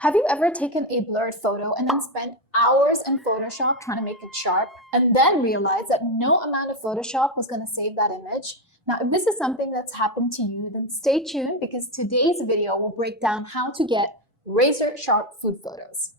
Have you ever taken a blurred photo and then spent hours in Photoshop trying to make it sharp and then realized that no amount of Photoshop was going to save that image? Now, if this is something that's happened to you, then stay tuned because today's video will break down how to get razor sharp food photos.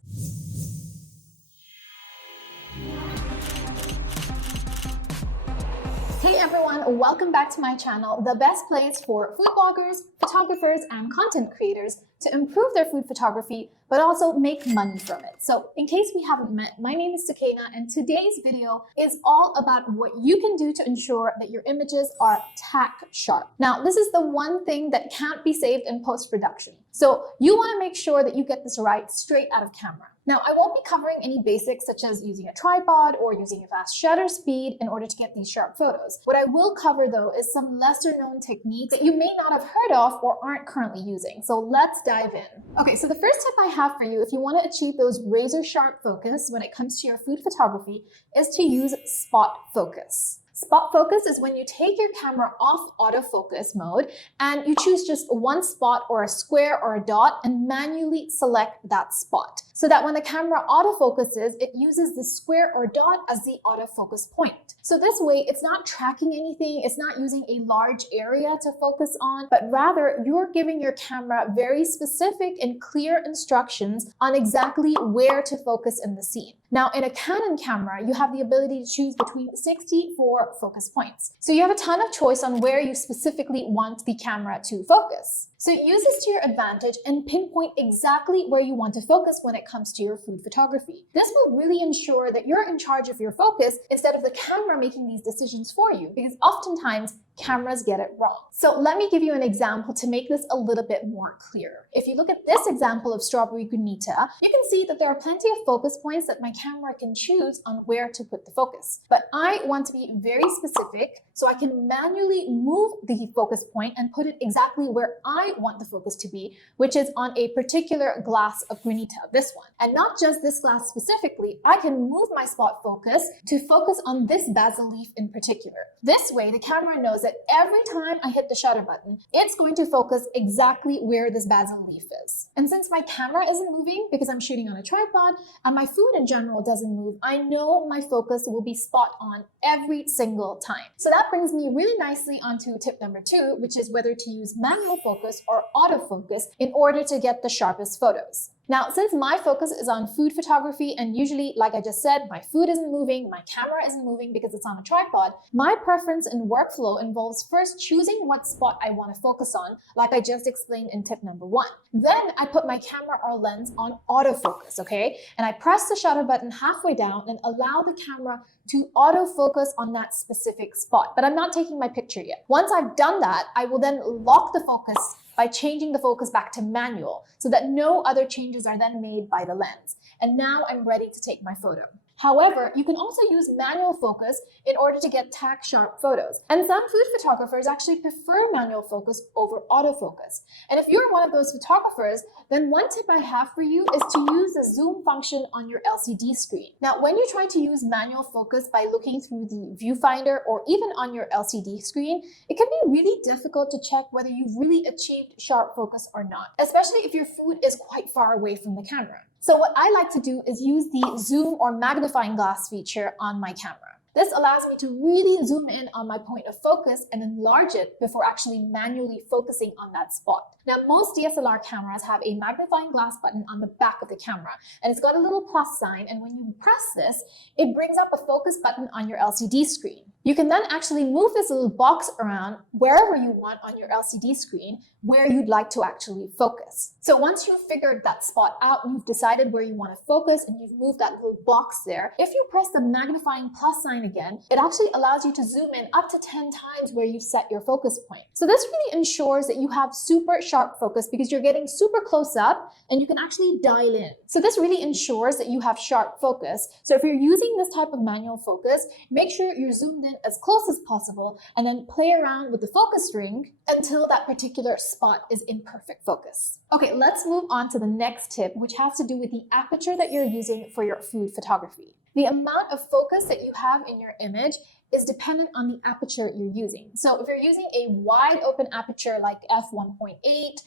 Hey everyone, welcome back to my channel, the best place for food bloggers, photographers, and content creators to improve their food photography, but also make money from it. So in case we haven't met, my name is Sukaina, and today's video is all about what you can do to ensure that your images are tack sharp. Now, this is the one thing that can't be saved in post-production. So you want to make sure that you get this right straight out of camera. Now, I won't be covering any basics such as using a tripod or using a fast shutter speed in order to get these sharp photos. What I will cover though is some lesser known techniques that you may not have heard of or aren't currently using. So let's dive in. Okay, so the first tip I have for you if you want to achieve those razor sharp focus when it comes to your food photography is to use spot focus. Spot focus is when you take your camera off autofocus mode and you choose just one spot or a square or a dot and manually select that spot. So that when the camera autofocuses, it uses the square or dot as the autofocus point. So this way, it's not tracking anything, it's not using a large area to focus on, but rather you're giving your camera very specific and clear instructions on exactly where to focus in the scene. Now, in a Canon camera, you have the ability to choose between 64 focus points. So you have a ton of choice on where you specifically want the camera to focus. So use this to your advantage and pinpoint exactly where you want to focus when it comes to your food photography. This will really ensure that you're in charge of your focus instead of the camera making these decisions for you, because oftentimes cameras get it wrong. So let me give you an example to make this a little bit more clear. If you look at this example of strawberry granita, you can see that there are plenty of focus points that my camera can choose on where to put the focus. But I want to be very specific, so I can manually move the focus point and put it exactly where I want the focus to be, which is on a particular glass of granita, this one. And not just this glass specifically, I can move my spot focus to focus on this basil leaf in particular. This way, the camera knows that every time I hit the shutter button, it's going to focus exactly where this basil leaf is. And since my camera isn't moving because I'm shooting on a tripod and my food in general doesn't move, I know my focus will be spot on every single time. So that brings me really nicely onto tip number 2, which is whether to use manual focus or autofocus in order to get the sharpest photos. Now, since my focus is on food photography and usually, like I just said, my food isn't moving, my camera isn't moving because it's on a tripod, my preference and workflow involves first choosing what spot I want to focus on, like I just explained in tip number 1. Then I put my camera or lens on autofocus, okay? And I press the shutter button halfway down and allow the camera to autofocus on that specific spot. But I'm not taking my picture yet. Once I've done that, I will then lock the focus by changing the focus back to manual so that no other changes are then made by the lens. And now I'm ready to take my photo. However, you can also use manual focus in order to get tack sharp photos. And some food photographers actually prefer manual focus over autofocus. And if you're one of those photographers, then one tip I have for you is to use the zoom function on your LCD screen. Now, when you're trying to use manual focus by looking through the viewfinder or even on your LCD screen, it can be really difficult to check whether you've really achieved sharp focus or not, especially if your food is quite far away from the camera. So what I like to do is use the zoom or magnifying glass feature on my camera. This allows me to really zoom in on my point of focus and enlarge it before actually manually focusing on that spot. Now, most DSLR cameras have a magnifying glass button on the back of the camera, and it's got a little plus sign, and when you press this, it brings up a focus button on your LCD screen. You can then actually move this little box around wherever you want on your LCD screen where you'd like to actually focus. So once you've figured that spot out, you've decided where you want to focus, and you've moved that little box there, if you press the magnifying plus sign again, it actually allows you to zoom in up to 10 times where you've set your focus point. So this really ensures that you have super sharp focus because you're getting super close up and you can actually dial in. So this really ensures that you have sharp focus. So if you're using this type of manual focus, make sure you're zoomed in as close as possible and then play around with the focus ring until that particular spot is in perfect focus. Okay, let's move on to the next tip, which has to do with the aperture that you're using for your food photography. The amount of focus that you have in your image is dependent on the aperture you're using. So if you're using a wide open aperture like f1.8,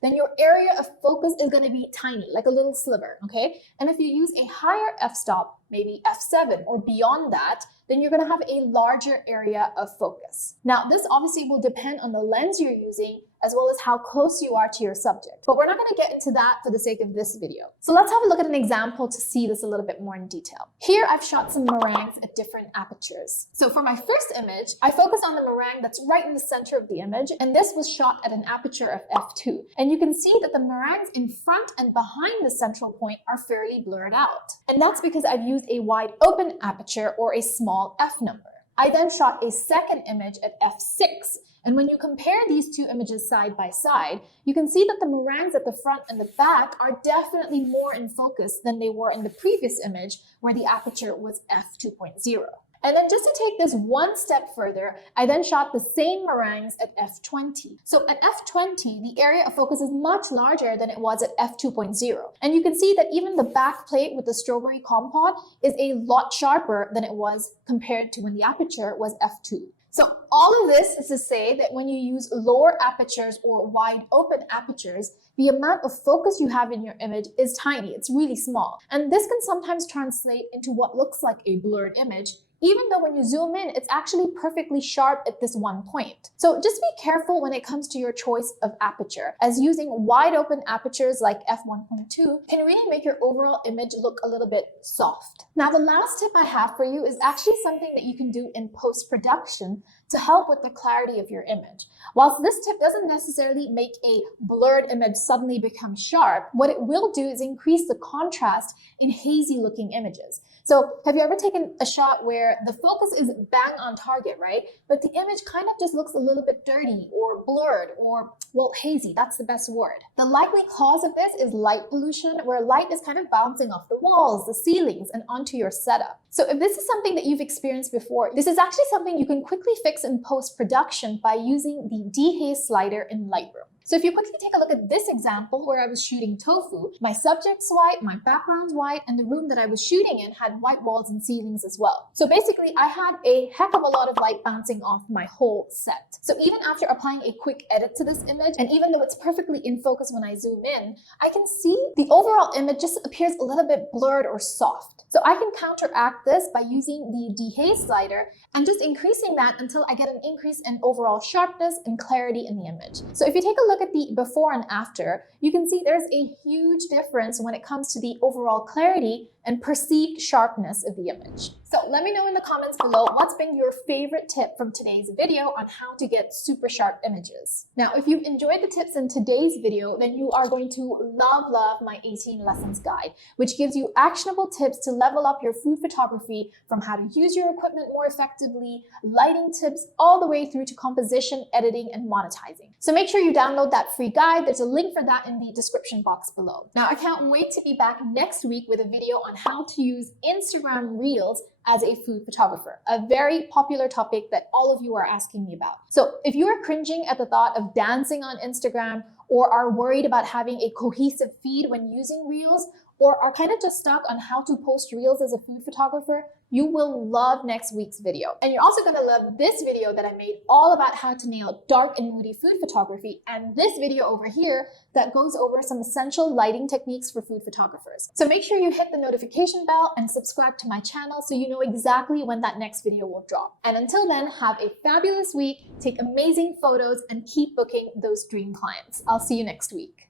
then your area of focus is going to be tiny, like a little sliver, okay? And if you use a higher f-stop, maybe f7 or beyond that, then you're going to have a larger area of focus. Now, this obviously will depend on the lens you're using as well as how close you are to your subject. But we're not going to get into that for the sake of this video. So let's have a look at an example to see this a little bit more in detail. Here, I've shot some meringues at different apertures. So for my first image, I focused on the meringue that's right in the center of the image, and this was shot at an aperture of f2. And you can see that the meringues in front and behind the central point are fairly blurred out. And that's because I've used a wide open aperture or a small f number. I then shot a second image at f6. And when you compare these two images side by side, you can see that the meringues at the front and the back are definitely more in focus than they were in the previous image where the aperture was f2.0. And then just to take this one step further, I then shot the same meringues at f20. So at f20, the area of focus is much larger than it was at f2.0. And you can see that even the back plate with the strawberry compote is a lot sharper than it was compared to when the aperture was f2. So all of this is to say that when you use lower apertures or wide open apertures, the amount of focus you have in your image is tiny. It's really small. And this can sometimes translate into what looks like a blurred image, even though when you zoom in, it's actually perfectly sharp at this one point. So just be careful when it comes to your choice of aperture, as using wide open apertures like f1.2 can really make your overall image look a little bit soft. Now, the last tip I have for you is actually something that you can do in post-production to help with the clarity of your image. Whilst this tip doesn't necessarily make a blurred image suddenly become sharp, what it will do is increase the contrast in hazy looking images. So have you ever taken a shot where the focus is bang on target, right? But the image kind of just looks a little bit dirty or blurred or, well, hazy, that's the best word. The likely cause of this is light pollution, where light is kind of bouncing off the walls, the ceilings, and onto your setup. So if this is something that you've experienced before, this is actually something you can quickly fix in post-production by using the dehaze slider in Lightroom. So if you quickly take a look at this example where I was shooting tofu, my subject's white, my background's white, and the room that I was shooting in had white walls and ceilings as well. So basically, I had a heck of a lot of light bouncing off my whole set. So even after applying a quick edit to this image, and even though it's perfectly in focus when I zoom in, I can see the overall image just appears a little bit blurred or soft. So I can counteract this by using the dehaze slider and just increasing that until I get an increase in overall sharpness and clarity in the image. So if you take a look at the before and after, you can see there's a huge difference when it comes to the overall clarity and perceived sharpness of the image. So let me know in the comments below what's been your favorite tip from today's video on how to get super sharp images. Now, if you've enjoyed the tips in today's video, then you are going to love my 18 lessons guide, which gives you actionable tips to level up your food photography, from how to use your equipment more effectively, lighting tips, all the way through to composition, editing, and monetizing. So make sure you download that free guide. There's a link for that in the description box below. Now, I can't wait to be back next week with a video on how to use Instagram Reels as a food photographer, a very popular topic that all of you are asking me about. So if you are cringing at the thought of dancing on Instagram, or are worried about having a cohesive feed when using Reels, or are kind of just stuck on how to post Reels as a food photographer, you will love next week's video. And you're also going to love this video that I made all about how to nail dark and moody food photography, and this video over here that goes over some essential lighting techniques for food photographers. So make sure you hit the notification bell and subscribe to my channel so you know exactly when that next video will drop. And until then, have a fabulous week, take amazing photos, and keep booking those dream clients. I'll see you next week.